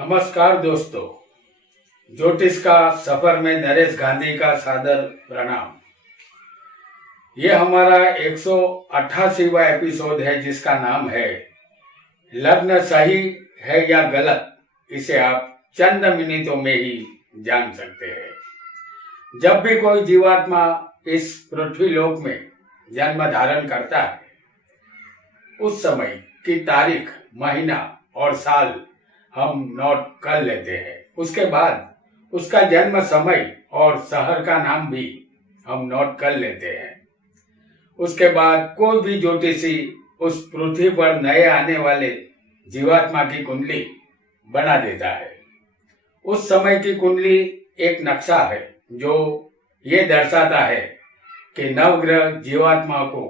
नमस्कार दोस्तों, ज्योतिष का सफर में नरेश गांधी का सादर प्रणाम। ये हमारा 188वां एपिसोड है जिसका नाम है लग्न सही है या गलत। इसे आप चंद मिनटों में ही जान सकते हैं। जब भी कोई जीवात्मा इस पृथ्वी लोक में जन्म धारण करता है, उस समय की तारीख, महीना और साल हम नोट कर लेते हैं। उसके बाद उसका जन्म समय और शहर का नाम भी हम नोट कर लेते हैं। उसके बाद कोई भी ज्योतिषी उस पृथ्वी पर नए आने वाले जीवात्मा की कुंडली बना देता है। उस समय की कुंडली एक नक्शा है जो ये दर्शाता है कि नवग्रह जीवात्मा को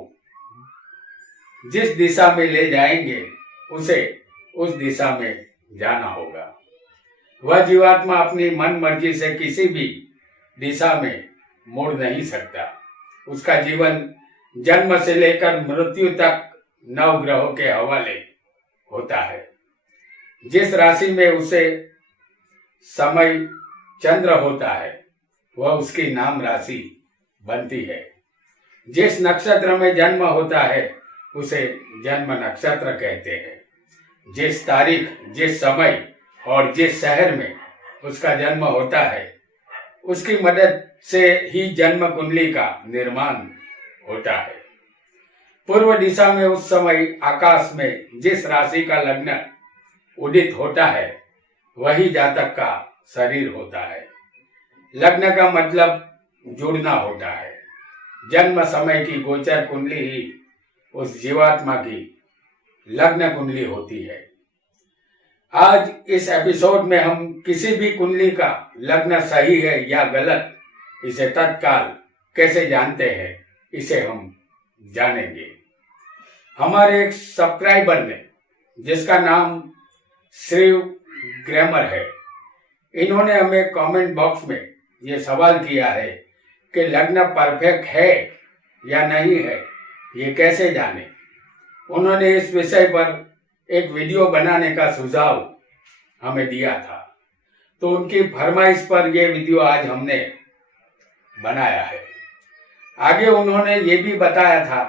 जिस दिशा में ले जाएंगे उसे उस दिशा में जाना होगा। वह जीवात्मा अपनी मन मर्जी से किसी भी दिशा में मुड़ नहीं सकता। उसका जीवन जन्म से लेकर मृत्यु तक नवग्रहों के हवाले होता है। जिस राशि में उसे समय चंद्र होता है वह उसकी नाम राशि बनती है। जिस नक्षत्र में जन्म होता है उसे जन्म नक्षत्र कहते हैं। जिस तारीख, जिस समय और जिस शहर में उसका जन्म होता है उसकी मदद से ही जन्म कुंडली का निर्माण होता है। पूर्व दिशा में उस समय आकाश में जिस राशि का लग्न उदित होता है वही जातक का शरीर होता है। लग्न का मतलब जुड़ना होता है। जन्म समय की गोचर कुंडली ही उस जीवात्मा की लग्न कुंडली होती है। आज इस एपिसोड में हम किसी भी कुंडली का लग्न सही है या गलत, इसे तत्काल कैसे जानते हैं इसे हम जानेंगे। हमारे एक सब्सक्राइबर ने, जिसका नाम श्रीव ग्रामर है, इन्होंने हमें कमेंट बॉक्स में ये सवाल किया है कि लग्न परफेक्ट है या नहीं है, ये कैसे जाने। उन्होंने इस विषय पर एक वीडियो बनाने का सुझाव हमें दिया था, तो उनकी फरमाइश पर यह वीडियो आज हमने बनाया है। आगे उन्होंने ये भी बताया था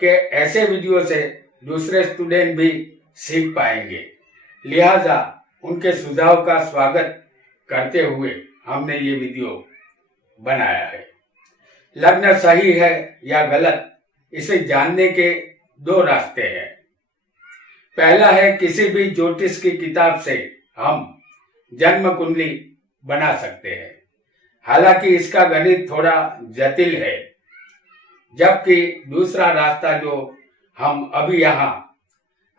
कि ऐसे वीडियो से दूसरे स्टूडेंट भी सीख पाएंगे, लिहाजा उनके सुझाव का स्वागत करते हुए हमने ये वीडियो बनाया है। लग्न सही है या गलत, इसे जानने के दो रास्ते हैं। पहला है किसी भी ज्योतिष की किताब से हम जन्म कुंडली बना सकते हैं। हालांकि इसका गणित थोड़ा जटिल है। जबकि दूसरा रास्ता जो हम अभी यहाँ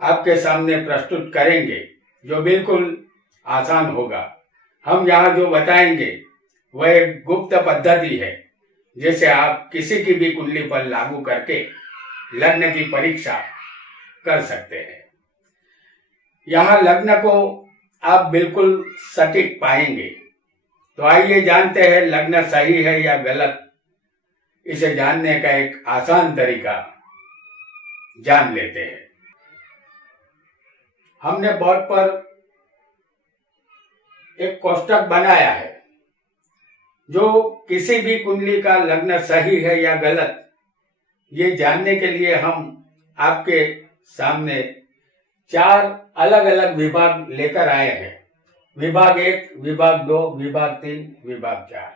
आपके सामने प्रस्तुत करेंगे, जो बिल्कुल आसान होगा। हम यहाँ जो बताएंगे वह एक गुप्त पद्धति है जिसे आप किसी की भी कुंडली पर लागू करके लग्न की परीक्षा कर सकते हैं। यहाँ लग्न को आप बिल्कुल सटीक पाएंगे। तो आइए जानते हैं लग्न सही है या गलत। इसे जानने का एक आसान तरीका जान लेते हैं। हमने बोर्ड पर एक कोष्ठक बनाया है जो किसी भी कुंडली का लग्न सही है या गलत, ये जानने के लिए हम आपके सामने 4 अलग अलग विभाग लेकर आए हैं। विभाग 1, विभाग 2, विभाग 3, विभाग 4।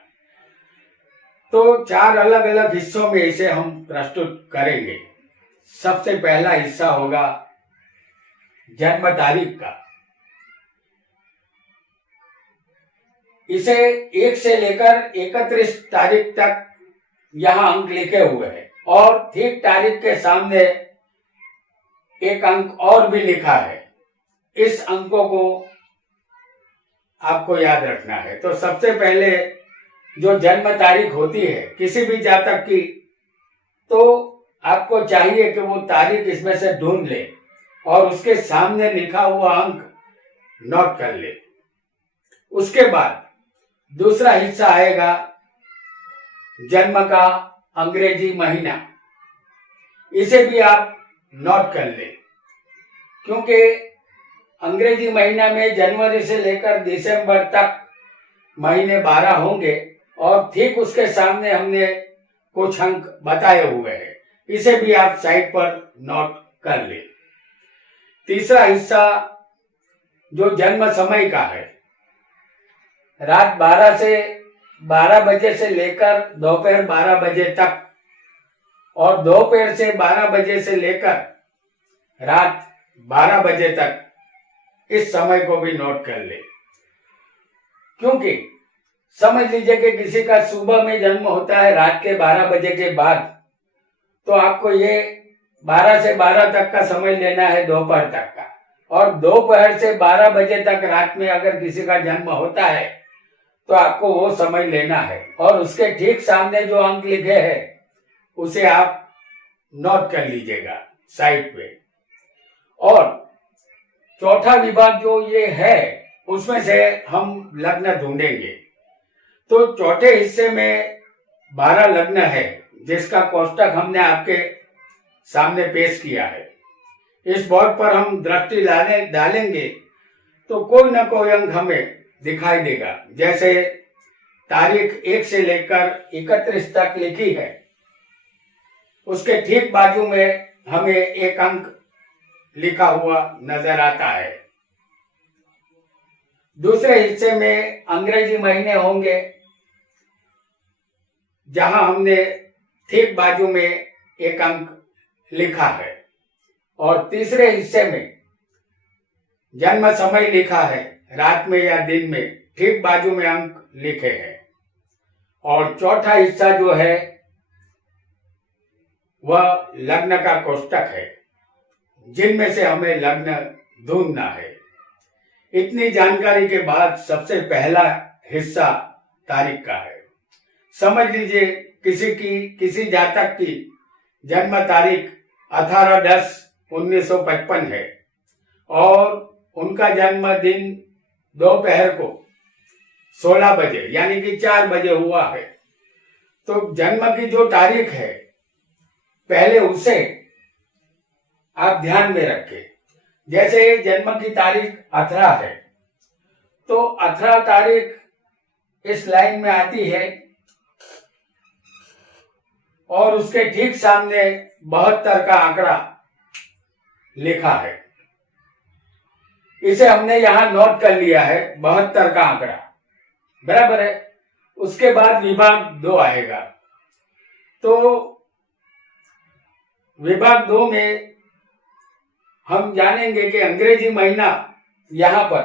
तो 4 अलग अलग हिस्सों में इसे हम प्रस्तुत करेंगे। सबसे पहला हिस्सा होगा जन्म तारीख का। इसे 1 से लेकर 31 तारीख तक यहाँ अंक लिखे हुए हैं और ठीक तारीख के सामने एक अंक और भी लिखा है। इस अंकों को आपको याद रखना है। तो सबसे पहले जो जन्म तारीख होती है किसी भी जातक की, तो आपको चाहिए कि वो तारीख इसमें से ढूंढ ले और उसके सामने लिखा हुआ अंक नोट कर ले। उसके बाद दूसरा हिस्सा आएगा जन्म का अंग्रेजी महीना। इसे भी आप नोट कर ले, क्योंकि अंग्रेजी महीना में जनवरी से लेकर दिसंबर तक महीने 12 होंगे और ठीक उसके सामने हमने कुछ अंक बताए हुए हैं। इसे भी आप साइड पर नोट कर ले। तीसरा हिस्सा जो जन्म समय का है, रात 12 बजे से लेकर दोपहर 12 बजे तक और दोपहर से 12 बजे से लेकर रात 12 बजे तक, इस समय को भी नोट कर ले। क्योंकि समझ लीजिए कि किसी का सुबह में जन्म होता है रात के 12 बजे के बाद, तो आपको ये 12 से 12 तक का समय लेना है दोपहर तक का, और दोपहर से 12 बजे तक रात में अगर किसी का जन्म होता है तो आपको वो समय लेना है। और उसके ठीक सामने जो अंक लिखे हैं उसे आप नोट कर लीजिएगा साइड पे। और चौथा विभाग जो ये है उसमें से हम लग्न ढूंढेंगे। तो चौथे हिस्से में 12 लग्न है जिसका कोष्टक हमने आपके सामने पेश किया है। इस बोर्ड पर हम दृष्टि डालेंगे तो कोई ना कोई अंक हमें दिखाई देगा। जैसे तारीख 1 से लेकर 31 तक लिखी है, उसके ठीक बाजू में हमें एक अंक लिखा हुआ नजर आता है। दूसरे हिस्से में अंग्रेजी महीने होंगे जहां हमने ठीक बाजू में एक अंक लिखा है, और तीसरे हिस्से में जन्म समय लिखा है, रात में या दिन में, ठीक बाजू में अंक लिखे हैं। और चौथा हिस्सा जो है वह लग्न का कोष्टक है, जिनमें से हमें लग्न ढूंढना है। इतनी जानकारी के बाद सबसे पहला हिस्सा तारीख का है। समझ लीजिए किसी जातक की जन्म तारीख 18/10/1955 है और उनका जन्म दिन दोपहर को 16 बजे यानी कि 4 बजे हुआ है। तो जन्म की जो तारीख है पहले उसे आप ध्यान में रखें। जैसे जन्म की तारीख 18 है तो 18 तारीख इस लाइन में आती है और उसके ठीक सामने 72 का आंकड़ा लिखा है। इसे हमने यहां नोट कर लिया है, 72 का आंकड़ा बराबर है। उसके बाद विभाग 2 आएगा। तो विभाग 2 में हम जानेंगे कि अंग्रेजी महीना यहां पर,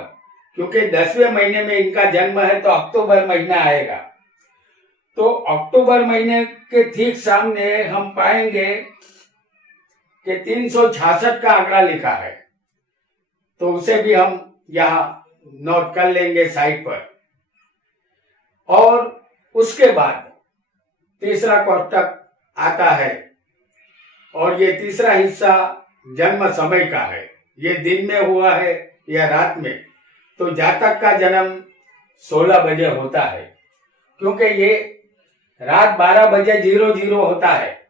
क्योंकि 10वें महीने में इनका जन्म है तो अक्टूबर महीना आएगा। तो अक्टूबर महीने के ठीक सामने हम पाएंगे कि 366 का आंकड़ा लिखा है, तो उसे भी हम यहां नोट कर लेंगे साइड पर। और उसके बाद तीसरा कोष्टक आता है और ये तीसरा हिस्सा जन्म समय का है। ये दिन में हुआ है या रात में, तो जातक का जन्म 16 बजे होता है, क्योंकि ये रात 12 बजे 00 होता है।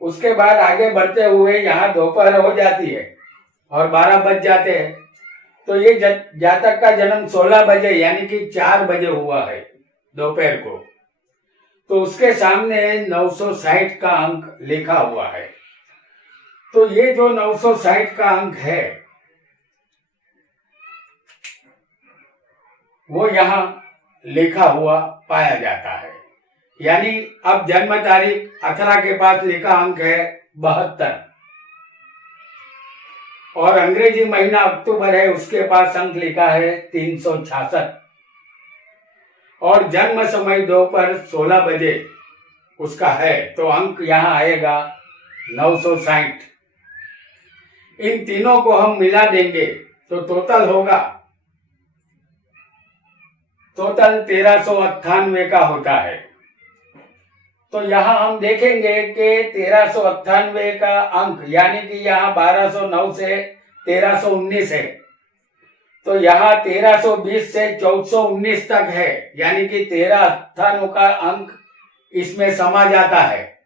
उसके बाद आगे बढ़ते हुए यहाँ दोपहर हो जाती है और 12 बज जाते हैं। तो ये जातक का जन्म 16 बजे यानी कि 4 बजे हुआ है दोपहर को। तो उसके सामने 960 का अंक लिखा हुआ है। तो ये जो 960 का अंक है वो यहाँ लिखा हुआ पाया जाता है। यानी अब जन्म तारीख 18 के पास लिखा अंक है 72 और अंग्रेजी महीना अक्टूबर है, उसके पास अंक लिखा है 366 और जन्म समय दोपहर 16 बजे उसका है, तो अंक यहां आएगा 960। इन तीनों को हम मिला देंगे तो टोटल 1398 का होता है। तो यहाँ हम देखेंगे कि 1398 का अंक यानी कि यहाँ 1209 से 1319 है, तो यहाँ 1320 से 1419 तक है, यानी कि 1398 का अंक इसमें समा जाता है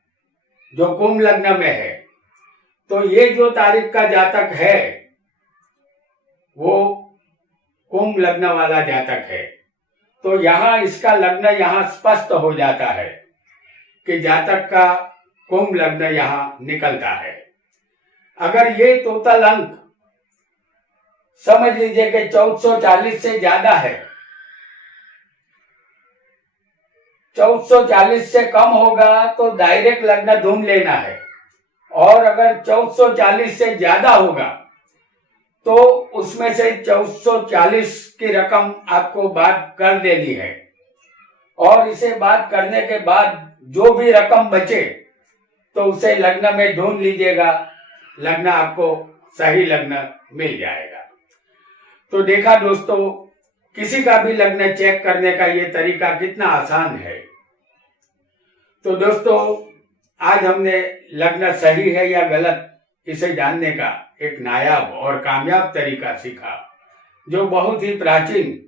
जो कुंभ लग्न में है। तो ये जो तारीख का जातक है वो कुंभ लग्न वाला जातक है। तो यहाँ इसका लग्न यहाँ स्पष्ट हो जाता है कि जातक का कुंभ लग्न यहाँ निकलता है। अगर ये टोटल अंक समझ लीजिए कि 1440 से ज्यादा है, 1440 से कम होगा तो डायरेक्ट लग्न ढूंढ लेना है, और अगर 1440 से ज्यादा होगा तो उसमें से 1440 की रकम आपको बात कर देनी है, और इसे बात करने के बाद जो भी रकम बचे तो उसे लग्न में ढूंढ लीजिएगा, लग्न आपको सही लग्न मिल जाएगा। तो देखा दोस्तों, किसी का भी लग्न चेक करने का ये तरीका कितना आसान है। तो दोस्तों, आज हमने लग्न सही है या गलत इसे जानने का एक नायाब और कामयाब तरीका सीखा, जो बहुत ही प्राचीन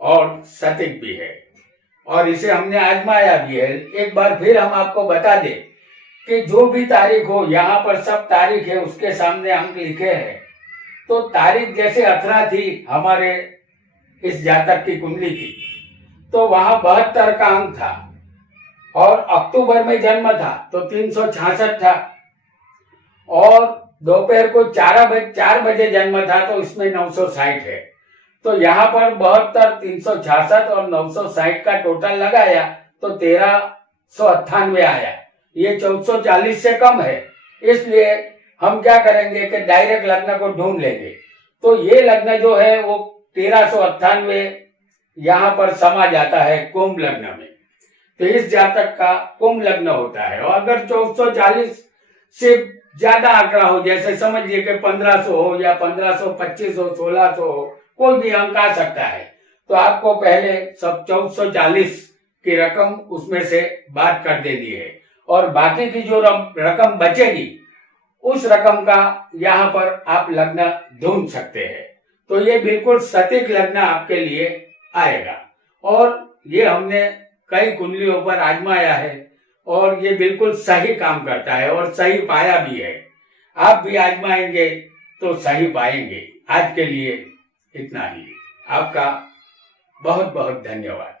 और सटीक भी है, और इसे हमने आजमाया भी है। एक बार फिर हम आपको बता दें कि जो भी तारीख हो, यहाँ पर सब तारीख है, उसके सामने अंक लिखे हैं। तो तारीख जैसे 18 थी हमारे इस जातक की कुंडली की, तो वहां 72 का अंक था, और अक्टूबर में जन्म था तो 366 था, और दोपहर को 4 बजे जन्म था तो इसमें 960 है। तो यहाँ पर 72, 366 और 960 का टोटल लगाया तो 1398 आया। ये 1440 से कम है, इसलिए हम क्या करेंगे कि डायरेक्ट लग्न को ढूंढ लेंगे। तो ये लग्न जो है वो 1398 यहाँ पर समा जाता है कुंभ लग्न में। तो इस जातक का कुंभ लग्न होता है, और अगर 1440 से ज्यादा आंकड़ा हो, जैसे समझिए कि 1500 हो या 1525 हो, 1600 हो, कोई भी अंक आ सकता है, तो आपको पहले सब 1440 की रकम उसमें से बात कर देनी है, और बाकी की जो रकम बचेगी उस रकम का यहाँ पर आप लग्न ढूंढ सकते हैं। तो ये बिल्कुल सटीक लग्न आपके लिए आएगा, और ये हमने कई कुंडलियों पर आजमाया है, और ये बिल्कुल सही काम करता है और सही पाया भी है। आप भी आजमाएंगे तो सही पाएंगे। आज के लिए इतना ही। आपका बहुत बहुत धन्यवाद।